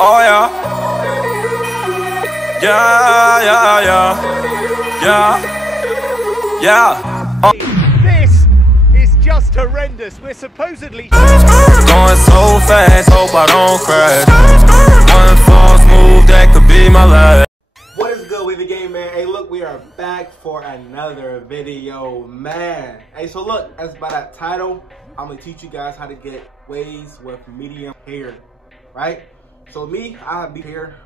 Oh yeah. Yeah, yeah, yeah. Yeah. Yeah. This is just horrendous. We're supposedly Going so fast, hope I don't crash. One false move, that could be my last. What is good with the game, man? Hey, look, we are back for another video, man. Hey, so look, as by that title, I'm gonna teach you guys how to get waves with medium hair, right? So me, I have medium hair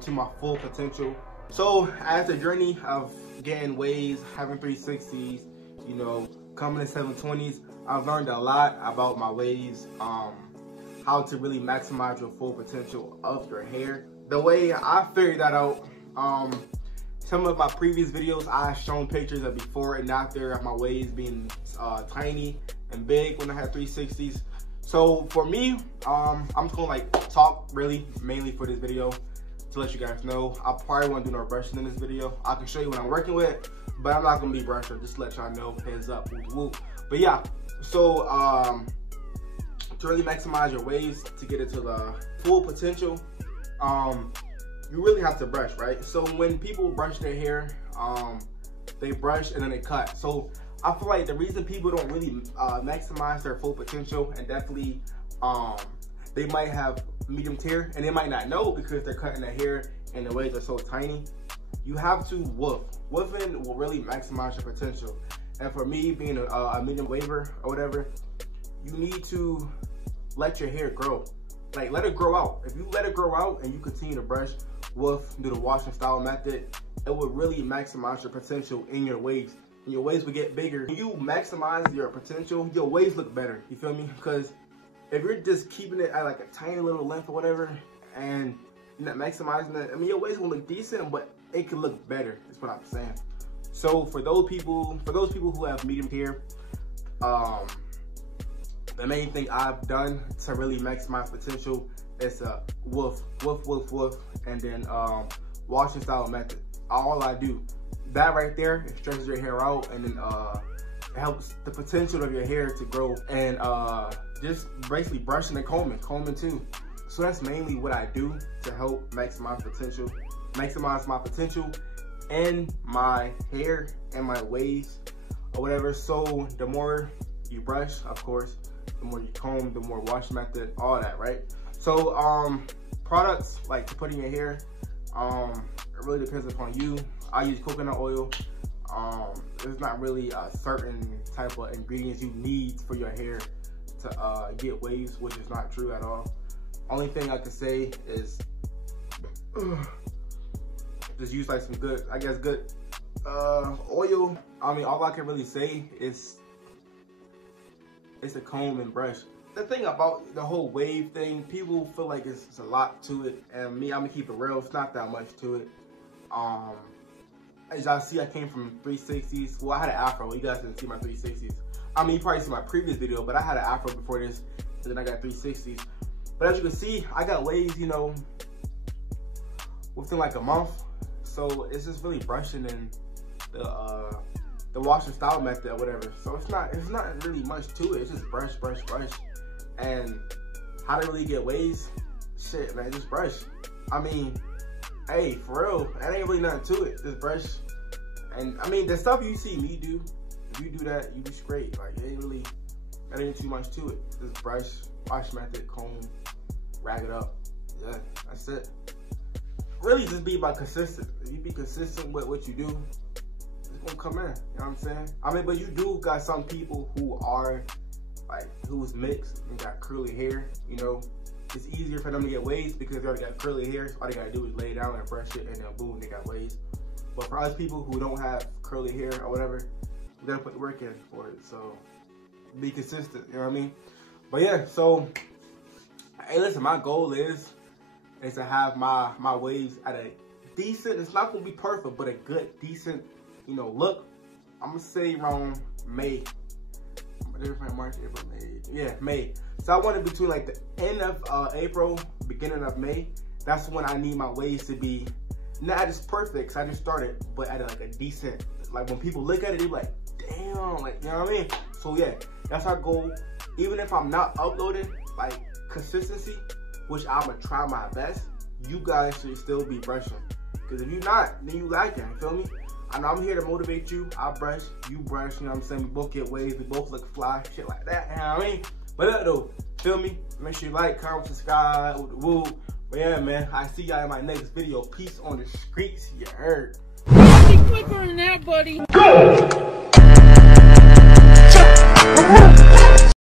to my full potential. So as the journey of getting waves, having 360s, you know, coming to 720s, I've learned a lot about my waves, how to really maximize your full potential of your hair. The way I figured that out, some of my previous videos, I have shown pictures of before and after of my waves being tiny and big when I had 360s. So for me, I'm just gonna like talk really mainly for this video to let you guys know. I probably won't do no brushing in this video. I can show you what I'm working with, but I'm not gonna be brushing, just to let y'all know, heads up, whoop, whoop. But yeah, so to really maximize your waves, to get it to the full potential, you really have to brush, right? So when people brush their hair, they brush and then they cut. So I feel like the reason people don't really maximize their full potential, and definitely they might have medium hair and they might not know because they're cutting their hair and the waves are so tiny. You have to woof. Woofing will really maximize your potential. And for me, being a medium waver or whatever, you need to let your hair grow. Like, let it grow out. If you let it grow out and you continue to brush, woof, do the wash and style method, it will really maximize your potential in your waves. And your waves will get bigger. When you maximize your potential, your waves look better. You feel me? Because if you're just keeping it at like a tiny little length or whatever, and you're not maximizing it, I mean, your waves will look decent, but it can look better. That's what I'm saying. So for those people who have medium hair, the main thing I've done to really maximize potential is woof, woof, woof, woof, and then wash and style method. All I do, that right there, it stretches your hair out, and then it helps the potential of your hair to grow, and just basically brushing and combing too. So that's mainly what I do to help maximize potential, maximize my potential and my hair and my waves or whatever. So the more you brush, of course, the more you comb, the more wash method, all that, right? So products like to put in your hair, it really depends upon you. I use coconut oil. There's not really a certain type of ingredients you need for your hair to get waves, which is not true at all. Only thing I can say is just use like some good, I guess, good oil. I mean, all I can really say is it's a comb and brush. The thing about the whole wave thing, people feel like it's a lot to it, and me, I'm gonna keep it real. It's not that much to it. As y'all see, I came from 360s. Well, I had an afro. You guys didn't see my 360s. I mean, you probably see my previous video, but I had an afro before this, and then I got 360s. But as you can see, I got waves, you know, within like a month. So it's just really brushing and the wash and style method or whatever. So it's not really much to it. It's just brush, brush, brush. And how to really get waves? Shit, man, just brush. I mean, hey, for real, that ain't really nothing to it. Just brush. And I mean, the stuff you see me do, if you do that, you be straight. Like, it ain't really, that ain't too much to it. Just brush, wash method, comb, rag it up. Yeah, that's it. Really just be about consistent. If you be consistent with what you do, it's gonna come in, you know what I'm saying? I mean, but you do got some people who are like, who's mixed and got curly hair, you know. It's easier for them to get waves because they already got curly hair, so all they gotta do is lay it down and brush it, and then boom, they got waves. But for us people who don't have curly hair or whatever, you gotta put the work in for it. So be consistent, you know what I mean? But yeah, so hey, listen, my goal is to have my waves at a decent, it's not gonna be perfect, but a good, decent, you know, look. I'm gonna say around May. March, April, May. Yeah, May. So I want it between like the end of April, beginning of May. That's when I need my waves to be not just perfect, cause I just started, but at like a decent, like when people look at it, they be like, damn, like, you know what I mean? So yeah, that's our goal. Even if I'm not uploading, like consistency, which I'm gonna try my best, you guys should still be brushing. Because if you're not, then you lacking, feel me? I know I'm here to motivate you. I brush, you brush, you know what I'm saying? We both get waves, we both look fly, shit like that, you know what I mean? But look though, feel me? Make sure you like, comment, subscribe, woo. But yeah, man, I see y'all in my next video. Peace on the streets, you heard. Quicker than that, buddy.